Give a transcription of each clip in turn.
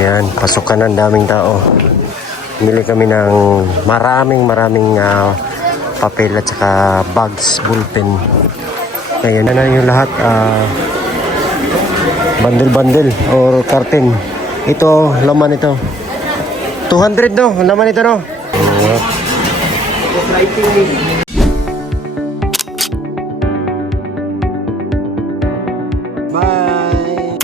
Yan, pasukan ng daming tao. Bili kami ng maraming papel at saka bags, bullpen. Ngayon na yung lahat. Bundle or carton. Ito, laman ito. 200 no? Laman ito no? Bye!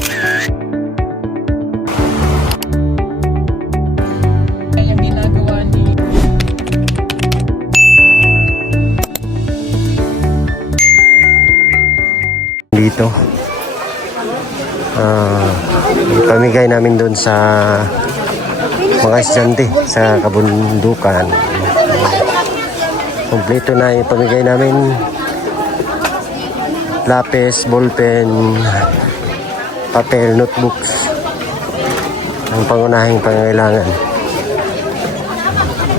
Yung ginagawa ni dito. Pamigay namin doon sa mga estudyante sa kabundukan. Kompleto na yung pamigay namin. Lapis, ballpen, papel, notebooks. Ang pangunahing pangailangan.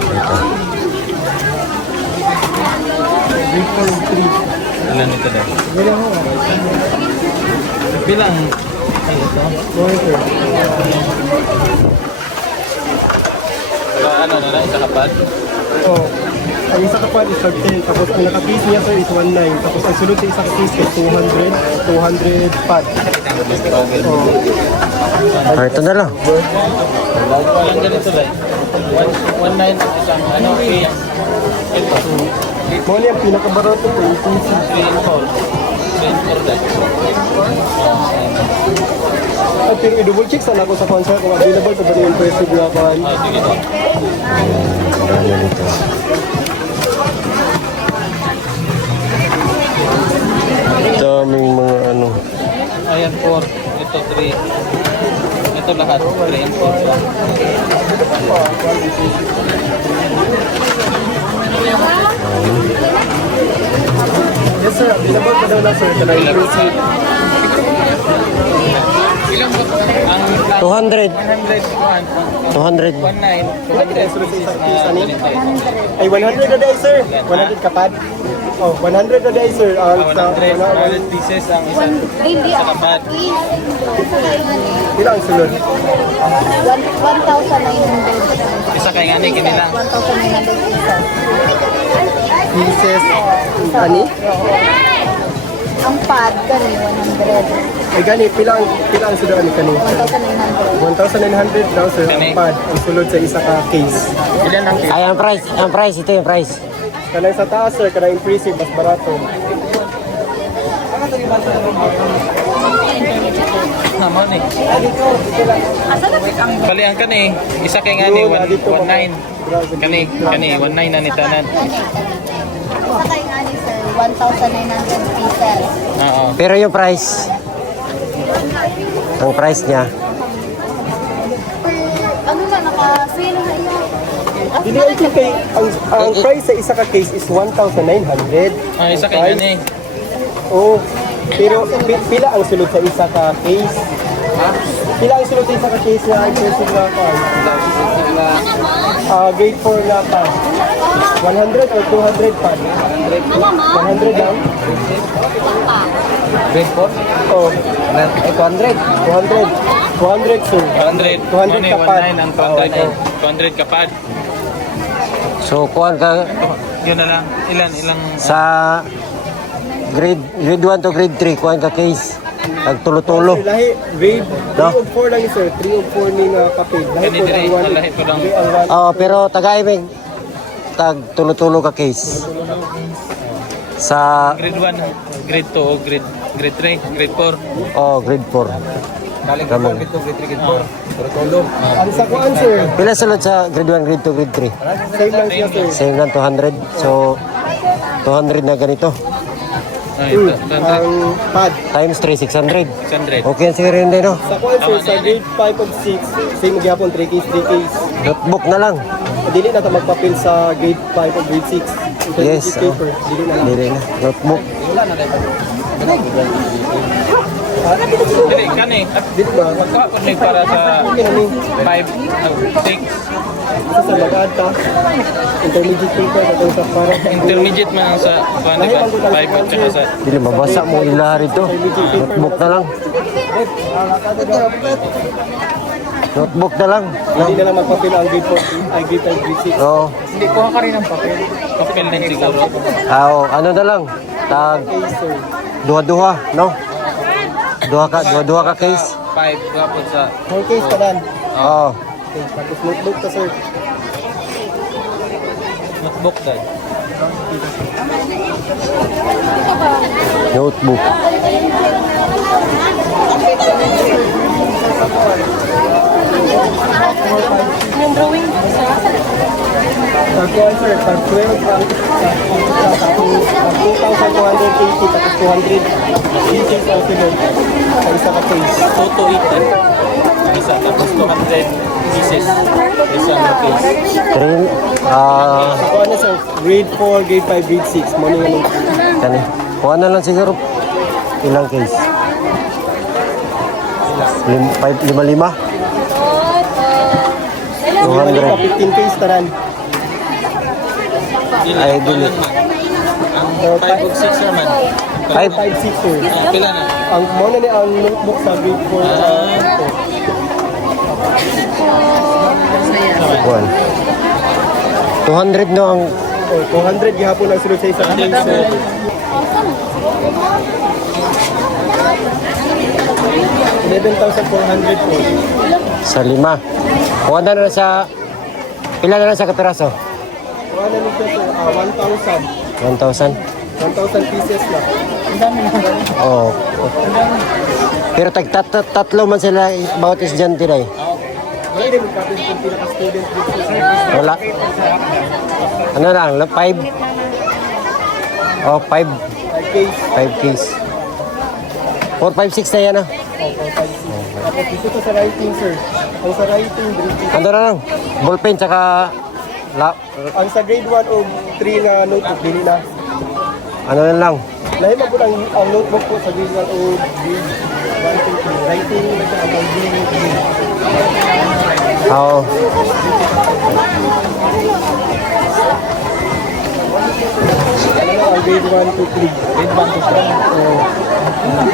Ito. ilan ito daw? Bilang ito? Ano na lang, isa kapad? Oo. Ang isa kapad is 13, tapos ang naka-case niya sir is 19, tapos ang sulod sa isang case is 200 pad. Oo. Ito na lang. Ilang ganito lang? 1.9 isang ano, ito. Mo niya pinakabarato po yung case. 3.4 lang. At pero i-double check sana ako sa concert kung available pa ba yung impressive na pan. Sige to. Marami nito. Daming mga ano. Ayan 4, ito 3. Ito lahat, 3 and 4 lang. Yes sir, available pa daw na sir. Kaya impressive. Ilang ba? Ang 200. 100, 200. 1.9, 200 Sulod sa isang na case ano? ganito ito. Ay 100 na day sir. 100 kapad. Oh, 100 na day sir. Ang sa 100 pieces ang isang kapad. ilang sulod? 1,900. Isa kay nga ni kinila. 1,900 Pieces. Ani? Ang pad kani 100. Ay gani, pilang sulod ani kani? 1,900. 1,900 daw sir. Ang pad. Ang sulod sa isa ka case. Ilan ang Ay, ang price. Ito yung price. Kanay sa taas sir, kanay impressive, mas barato. naman eh. Bali ang kani, isa kay nga ni 1.9. Kani 1.9 na ni tanan. Sakay nga ni sir, 1,900 pieces. Oo. Pero yung price, ang price niya, Ano na, naka-sale na yun. Dili ay kay ang price sa isa ka case is 1,900. Ah, isa kay nga ni. Oh, pero pila ang sulod sa isa ka case? Pila ang sulod sa isa ka case nga impressive na pa? Grade 4 na pa. 100 or 200 pa? 100 lang? Grade 4? Oh, Ay 200. 200. 200 sir. 200. 200 kapad. 1.9 ang 200 kapad. so kuhan ka Yun na lang. Ilang sa grade 1 to grade 3, kuhan ka case. Nagtulo-tulo. Sir, lahi, grade 3 No? of 4 lang sir. 3 of 4 ni nga kapit. Lahi Kani po dire, ang one. lahi po lang. Lahi ang one. Oh, pero tagay tag tulo-tulo ka case. Sa grade 1, grade 2, o grade 3, grade 4. oh, grade 4. Galing Tama. grade 2, grade 3, grade 4. Pero tulo. Ang sa kuan sir, Pila sulod sa grade 1, grade 2, grade 3? same lang siya sir. Same lang 200. So 200 na ganito. Ay, ito. 100. Ang pad. Times 3, 600. 600. Okay ang siguro yun din, no? Sa kuan sir, sa grade 5 of 6, same magyapon 3 case, 3 case. Notebook na lang. Dili na ta magpapil sa grade 5 of grade 6. Yes, Paper, dili na lang. Hindi rin. Notebook. Dili, kani. Dili ba? Magkakapon may para sa Okay na ni. 5, 6. Isa sa magad ta. Intermediate paper katong sa para. Intermediate man ang sa 5 at saka sa Hindi mabasa mo ilaha rito. Notebook na lang. Notebook na lang. No? Hindi na lang magpapil ang grade 4, ay grade 5, grade 6. Oo. Hindi, kuha ka rin ng papel. Papel din siguro. Ano na lang. Tag Okay, sir. duha-duha, no? Duha ka case. 5 kapot sa... 4 case pa lang. Oo. Okay, tapos notebook ka, sir. Notebook dahil. Notebook. Yung drawing, Pag 1, sir, pag 12, tapos 2,280, tapos 200 pieces ang sunod sa isa ka case. Toto 8 isa, tapos 200 pieces. Isa na case. Three, Ako ano, sir, grade 4, grade 5, grade 6, morning and evening. kani. Kuha na lang siguro. Ilang case? Lima. 200. 15 case taran. Ay, dili. Ang 5 o 6 naman. 5. 5, 6, sir. Pila na? Ang muna ni ang notebook sa grade 4 One. 200 no ang 200 gihapon ang sunod sa isa ka case, sir. 11,400 po. sa lima. Kuha na lang sa pila na lang sa kapiraso? Kung ano nito, sir, 1,000. 1,000. 1,000 pieces na. Oo. Pero tatlo man sila bawat estudyante na eh. Wala rin magkapit kung pinaka-student dito, sir. Wala. Ano lang, 5. Oh, 5. 5 case. 5 case. 4, 5, 6 na yan ah. Tapos dito to sa writing, sir. Ang sa writing, grade Ano na lang, ballpen tsaka ang sa grade 1 o 3 na notebook, dili na. ano na lang. Lahi mo ang notebook po sa grade 1 o grade 1 to 3. Writing, ang grade 1. Oo. Ano na, ang grade 1 to 3. Grade 1 to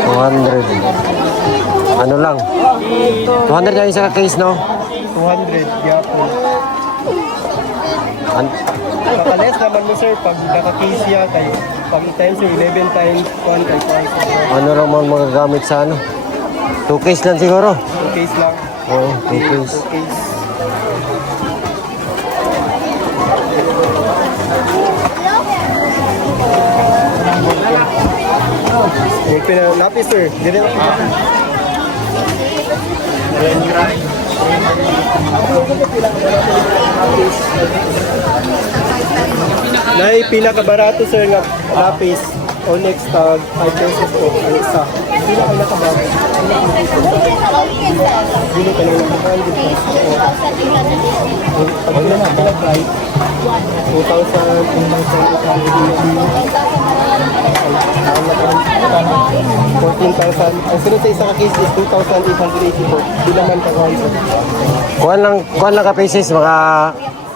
200. Ano lang. 200 yung isa ka case, no? 200, yapon. Nakales naman mo, sir, pag naka-case siya, kay pag times yung 11 times 1 kay 5. Ano lang mga magagamit sa ano? 2 case lang siguro. 2 case lang. Oo, 2 case. 2 case. Yung pinanapis, sir. Dili na Nay, pila ka barato, sir, nga lapis. Onyx tag 5 pesos po. Ang isa. Pila ka nakabago. Dili ka lang nakabago. Pag pila na, pila flight. 14,000. Ang sunod sa isa ka case is 2,884. Pila man ka kawan, sir. Kuha lang ka pieces, mga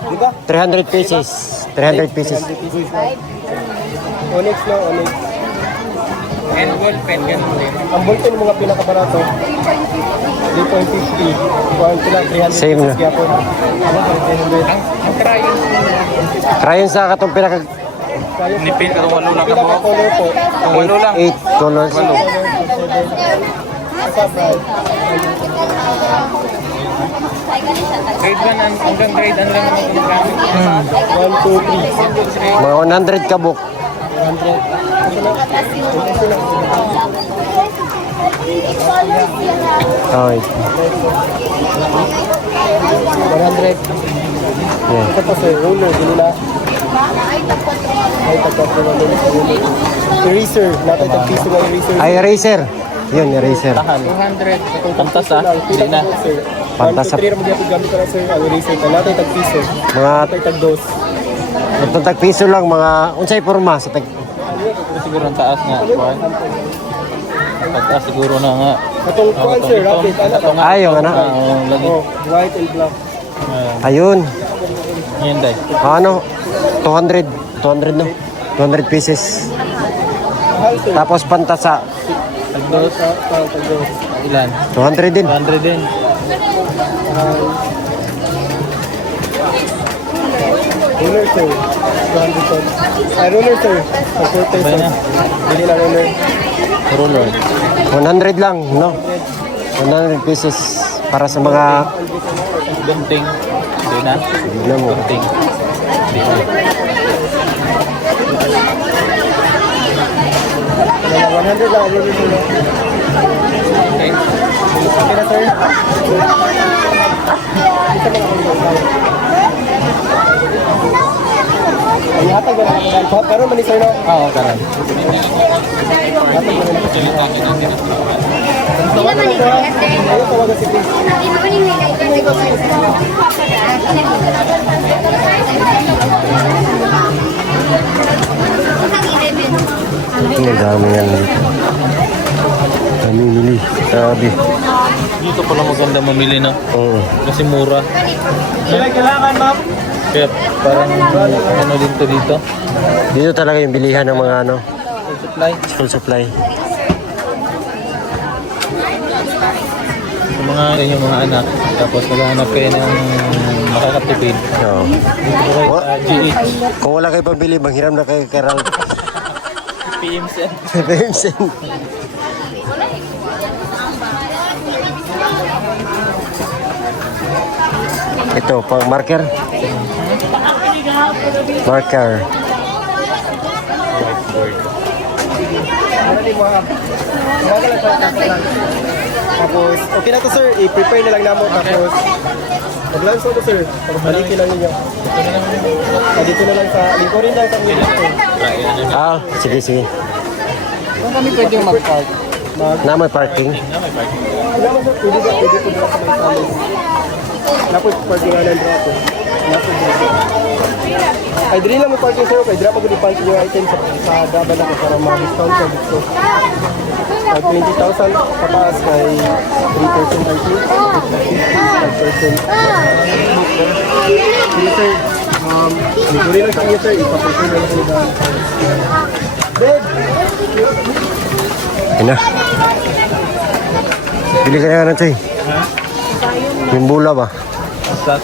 Di ba? 300 pieces. 300 pieces. 300 pieces lang. Onyx na, Onyx. And ballpen, ganun din. Ang ballpen ng mga pinakabarato, 3.50. Kuhaan sila, 300 Same na. pieces gyapon. Ano ba, 300? Ang crayon. Crayon sa katong pinaka Nipin ka kung walo lang ka Pila ka mo. color po? Kung walo lang. 8 colors. Isa, Brad. Grade 1 hanggang grade ano lang naman gumagamit. 1, 2, 3. Mga 100 kabuk. 100. Okay. 100. Yeah. Ito po, sir, ruler, ginila. Ay, tagpapin na nila sa ruler. Eraser, natay tagpiso ng eraser. Ay, eraser. Yun, eraser. 200. Pantas ah. Hindi na. Pantas, 1, 2, 3 naman yung gamit ka na, sir. Ang eraser ka, natay tagpiso. Mga Natay tagdos. itong tagpiso lang, mga unsay porma sa tag Pero siguro ang taas nga. Kuhan. Pagtaas siguro na nga. Katong kuhan, sir, rapid. Ano ka? Ay, yung ano? Lagi. Oh, white and black. Ayun. Yan day. Ano? 200. 200 no? 200 pieces. Mahal, sir. Tapos pantasa. Tagdos. Tagdos. Ilan? 200 din. 200 din. Roller sir. 200 pesos. Ay, roller sir. 4 pesos. Ba na? Bili na roller. Roller. 100 lang, no? 100 pesos para sa mga... Gunting. Hindi na. Hindi mo. Gunting. Hindi na. Ano na, 100 lang. Roller sir. Okay. Okay na sir. Isa pa lang. Ay, hatag na lang ako. Pero mali sir na. Oo, karan. Hatag na lang. Ayaw tawagan si Chris. Ang dami yan dito. Dami nili. Sabi. Dito pala maganda mamili na. Oo. Kasi mura. Kailangan ma'am. Kaya parang ano din to dito. Dito talaga yung bilihan ng mga ano, Full supply. school supply. Yung mga anak. Tapos maghanap kayo ng makakatipid. Oo. GH. Kung wala kayo pambili, manghiram na kayo kay Ralph. PMCN. Vincent. Ito, pang marker. Marker. Tapos, okay na to sir. I-prepare na lang namo. Tapos, mag-lunch na to sir. Tapos, balikin lang ninyo. Dito na lang sa, lingkurin lang sa ulit sir. Ah, sige, sige. Kung kami pwedeng mag-park. Na may parking. Wala mo sir, pwede ko dito sa may salis. Napos, parking nga ng drapo. Napos, ay, dili lang may parking sir. Kaya drapo ko di-parking yung item sa daban ako para ma-discount sa dito. 20,000 pataas kay 3% parking. 5%. Sige sir, lingkurin lang sa inyo sir. Ipapasin na lang sa inyo. Bed! Yan na. Bili ka na Choy. Yung bula ba? Sa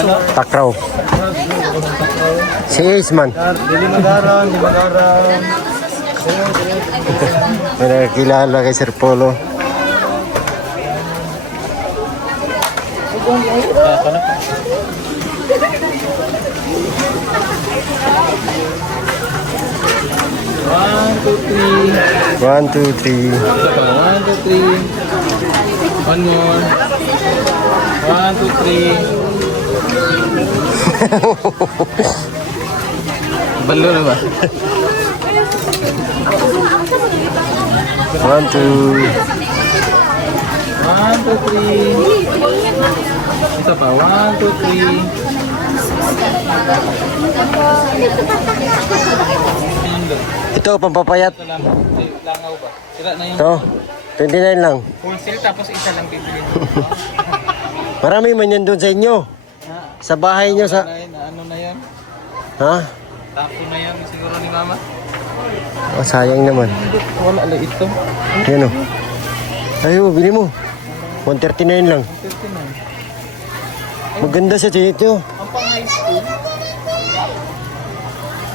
ano? Takraw. Si Ace man. Dili magaran, di magaran. May nakakilala kay Sir Polo. Ano? One, two, three. 1, 2, 3. Isa pa. 1, 2, 3. One more. 1, 2, 3. Balo na ba? 1, 2. 1, 2, 3. Isa pa. 1, 2, 3. Ito, pampapayat. Ito lang. Langaw ba? Sira na yun. Ito, 29 lang. Full sale tapos isa lang bibili. Marami man yan doon sa inyo. Sa bahay nyo sa... Ano na yan? Ha? Tapo na yan siguro ni mama. Oh, sayang naman. Wala lang ito. Yan o. Ayo, bili mo. 139 lang. 39. Maganda sa dito. Ang pang high school?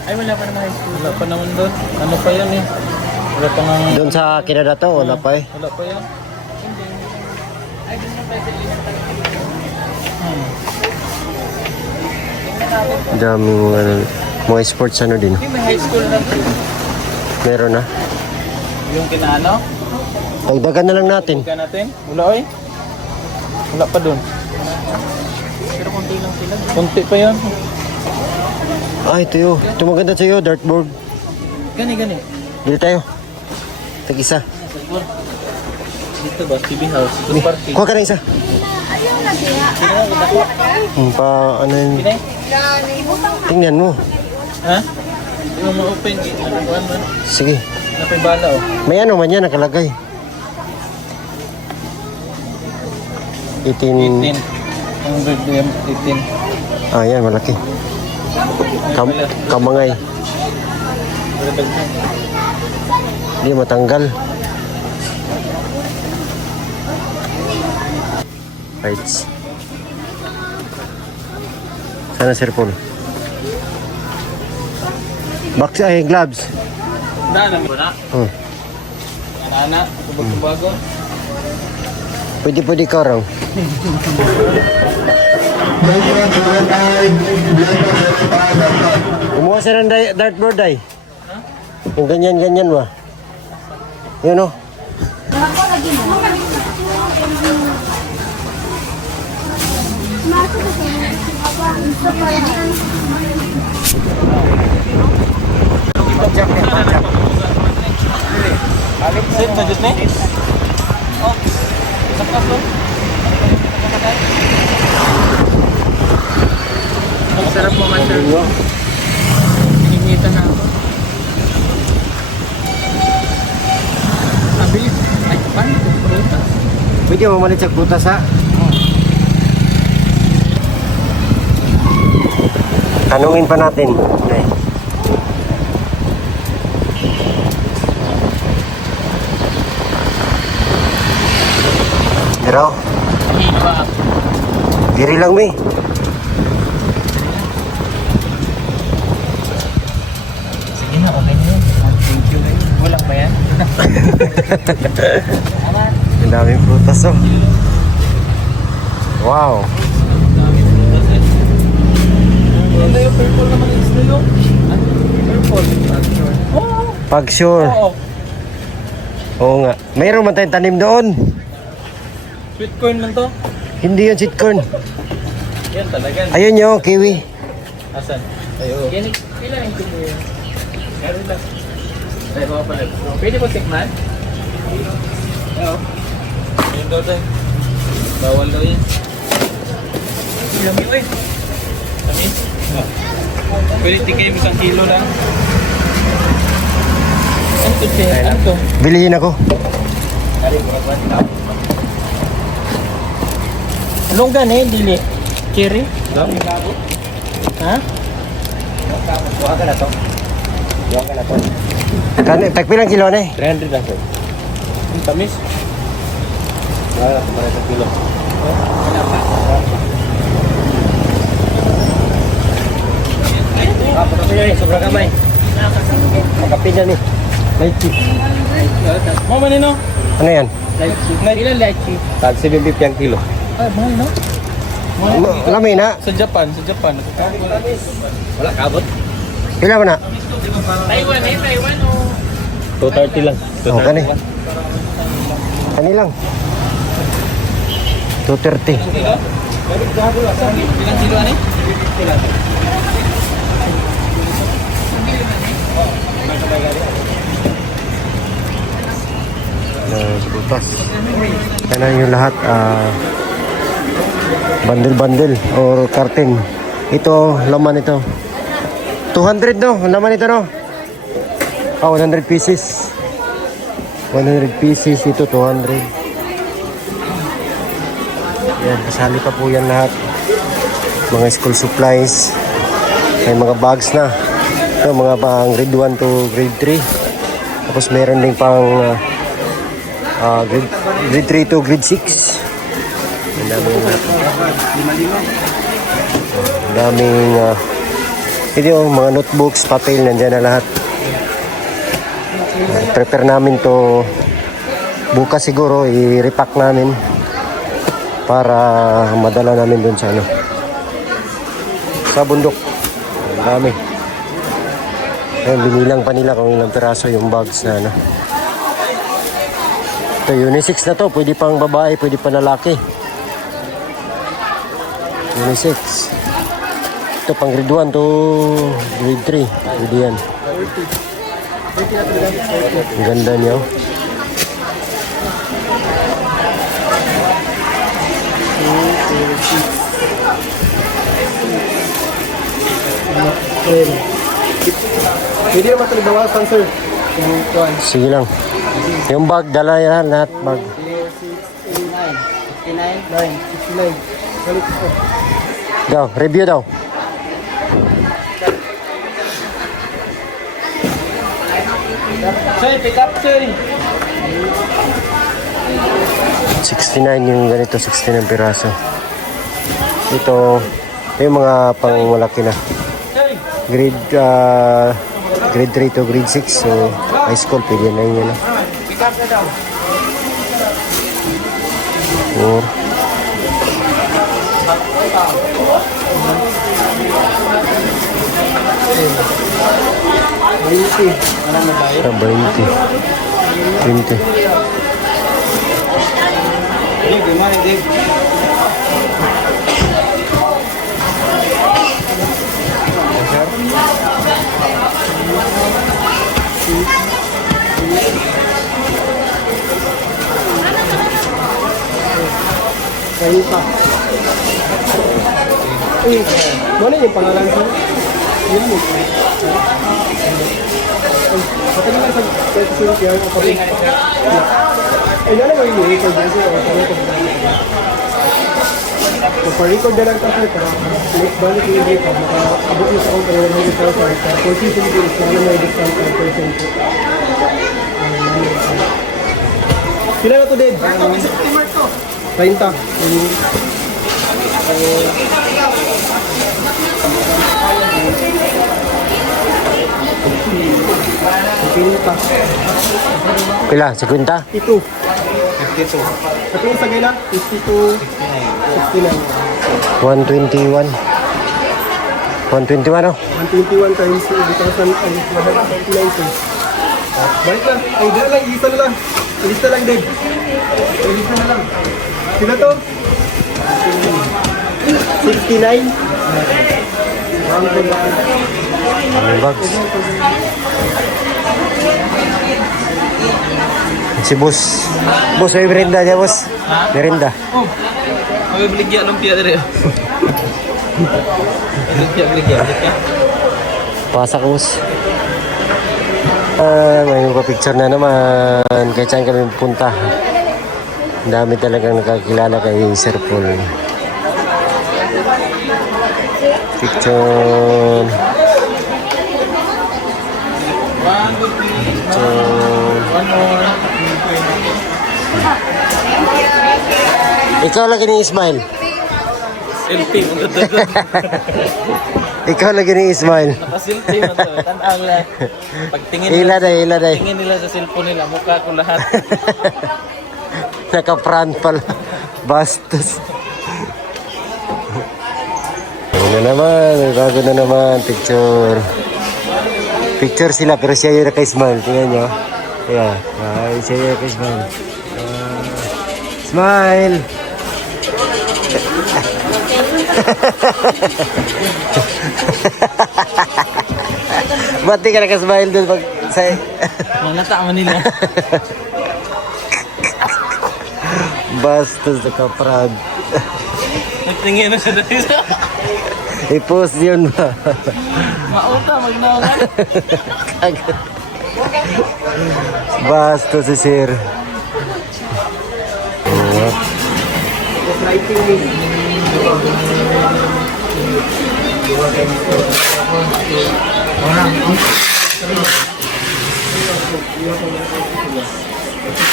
Ay, wala pa naman high school. Wala pa naman doon. Ano pa yan eh? Wala pa nga... Doon sa Canada to, wala pa eh. Wala pa yan. Daming mga sports ano din. Hindi, may high school na. Meron na. Yung kinaano? Dagdagan na lang natin. Ika natin? Wala oy. Wala pa doon. Pero konti lang sila. Konti pa yan. Ay, ito yun. Ito maganda sa'yo, dartboard. Gani, gani. Bili tayo. Tag-isa. Dito ba? TV house. Ito parking. Kuha ka na isa. Pa, ano yun? Pinay? Tingnan mo. Ha? Hindi mo ma-open. Ano man? Sige. Napay bala oh. May ano man yan nakalagay. 18. 18. Ang birthday 18. Ah, yan, malaki. Kamangay. Pero dagdag. Hindi matanggal. Rights. Sana Sir Paul. Box ay gloves. Daan mo na. Ana, tubag-tubago. Pwede ka raw. Kumuha sila ng dartboard ay. Yung ganyan ba? Yun o. Sip sa juice ni? Oh. Saktas lo. Ang sarap mo man sir. Pinignitan na ako. Sabi, ay pan, prutas. Pwede mo malit sa prutas ha? Tanungin pa natin. Okay. Pero, Iba. diri lang mi. Sige na, okay na yun. Thank you. Walang ba yan? Ang daming prutas oh. Wow. Ano yung purple naman yung isla yun? Purple. Oo. Pag sure. Oo. Oo nga. Mayroon man tayong tanim doon. Sweet corn lang to. Hindi yun sweet corn. Yan talaga. Ayun yung kiwi. Asan? Ayo. Yan, kailan yung tubo yun? Meron lang. Ay, baka pala. Pwede po tikman? Oo. Yan daw tayo. Bawal daw yan. Lami ko eh. Lami? Pwede tingay mo isang kilo lang. Ano to siya? Ano to? Bilihin ako. Longgan eh, dili. Cherry? Ha? Buha ka na to. Tagpilang kilo na eh. 300 lang sir. Ang tamis. Wala ka para sa kilo. Pagkapin na eh, sobrang kamay. Pagkapin na eh. Light chip. Mama nino? Ano yan? Light chip. Ilan light chip? Tag 750 ang kilo. Ay, mahal no? Lami na. Sa Japan. Wala, kabot. Pila mo na? Taiwan eh, Taiwan o. 230 lang. Oh, kani. Kani lang. 230. Ilang kilo ani? Butas. Yan yung lahat. Bundle-bundle or carton. Ito, laman ito. 200 no? Laman ito no? 100 pieces. 100 pieces. Ito 200. Yan, kasali pa po yan lahat. Mga school supplies. May mga bags na. Ito, mga pang grade 1 to grade 3. Tapos meron din pang grade 3 to grade 6. Ang daming ang daming ito yung mga notebooks, papel, nandyan na lahat. Prepare namin to bukas siguro, i-repack namin para madala namin dun sa sa bundok. Ang dami. Ayun, binilang pa nila kung ilang piraso yung bags na Ito, unisex na to. Pwede pang babae, pwede pang lalaki. Unisex. Ito pang grade 1 to grade 3. Pwede yan. Ang ganda niya. Pwede naman ito bawasan sir. Sige lang. Yung bag, dala yan lahat. Bag. 69. Daw, review daw. Sir, pick up sir. 69 yung ganito, 69 piraso. Ito, yung mga pangmalaki na. Grade 3 to grade 6. So, high school, pwede na yun. Pick up na daw. Or, sa 20. 20. Ayun pa. Eh, mana yung pangalan ko? Yun mo. Patagal lang sa pwede kaya ako pa rin. Ay, nala mo yung record dyan sir. So, pa-record na lang ka sir. Para next balik yung record. Makaabot mo sa akong pero 100,000. Para for season days, na may discount 5%. Sila na to, Dave? September to. 30. Pinta. Pila? 50? 52. 52. Sa tingin sa gila? 52. 69. 121. 121, oh. 121 times 8,000 ay 190. Balik lang. Ay, dala lang. Ilista na lang. Ilista lang, Dave. Ilista na lang. Sila to? 69. Bags. Si boss. Boss, may merinda niya, boss. Merinda. Oh. May beligya lumpia dere. Beligya. Pasak, boss. May picture na naman. Kahit saan kami punta. Ang dami talagang nakakilala kay Sir Paul. Picture. Ikaw lagi ni Ismail. Selfie mo to. Ikaw lagi ni Ismail. Naka-selfie mo to. Tan-ang lang. Pagtingin Ila day. tingin nila sa cellphone nila, mukha ko lahat. Naka-front pala. Bastos. Ano na naman, may bago na naman. Picture sila pero siya yung naka-smile. Tingnan nyo. Ayan. Ay, siya yung naka-smile. Smile! Ba't di ka naka-smile dun pag say? Mga tama nila. Bastos na ka-proud. Nagtingin na sa dahil. I-post yun ba? Mauta, magnawangan. Bastos si Sir. Lighting me.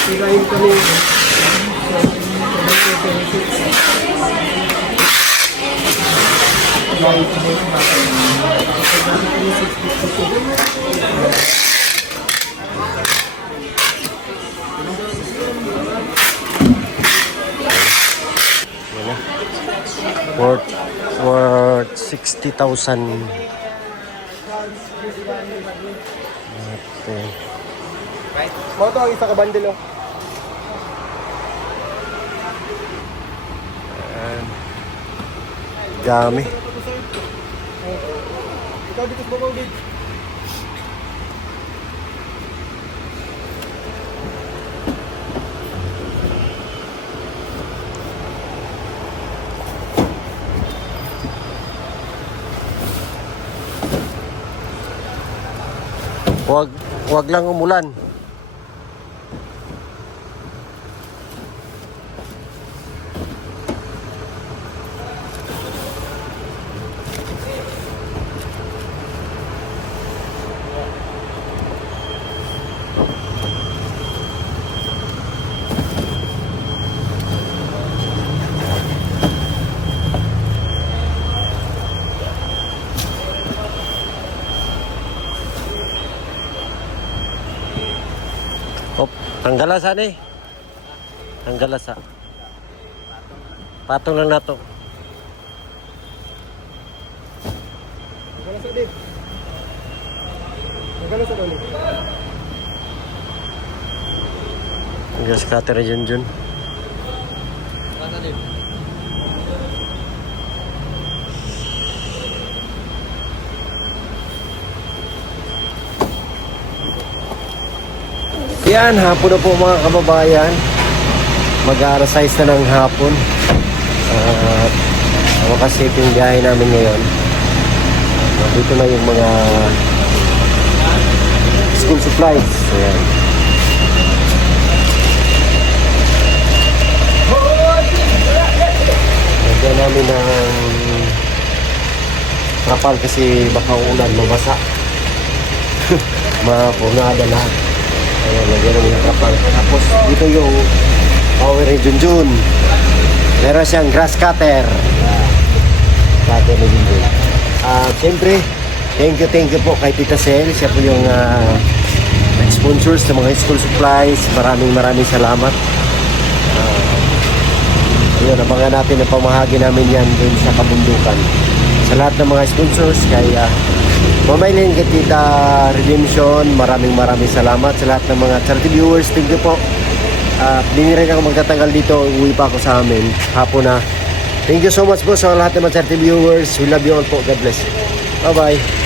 Sirain kami. Worth 60,000. Okay. Mga to ang isa ka bundle oh. Dami. Ikaw dito sa babaw dito. Wag lang umulan. Tanggalasa ni. Tanggalasa. Patong lang nato. Magkano sa din? Magkano sa doon? Ang scatter Junjun. Yan, hapon na po mga kababayan. Mag-aalas 6 na ng hapon. At makasiping biyahe namin ngayon. Dito na yung mga school supplies. Ayan. Lagyan namin ng trapal kasi baka ulan, mabasa. Mapurnada lahat. Ayan, lagyan namin ng trapal. Tapos dito yung power ni Junjun. Meron siyang grass cutter. Cutter ni Junjun. Siyempre, thank you po kay Tita Sel. Siya po yung sponsors sa mga school supplies. Maraming salamat. Ayun, abangan natin ang pamahagi namin yan dun sa kabundukan. Sa lahat ng mga sponsors, kay Mamaylin, kay Tita Redemption, maraming salamat. Sa lahat ng mga charity viewers, thank you po. Hindi rin ako magtatanggal dito, uwi pa ako sa amin. Hapon na. Thank you so much po sa lahat ng mga charity viewers. We love you all po. God bless. Bye-bye.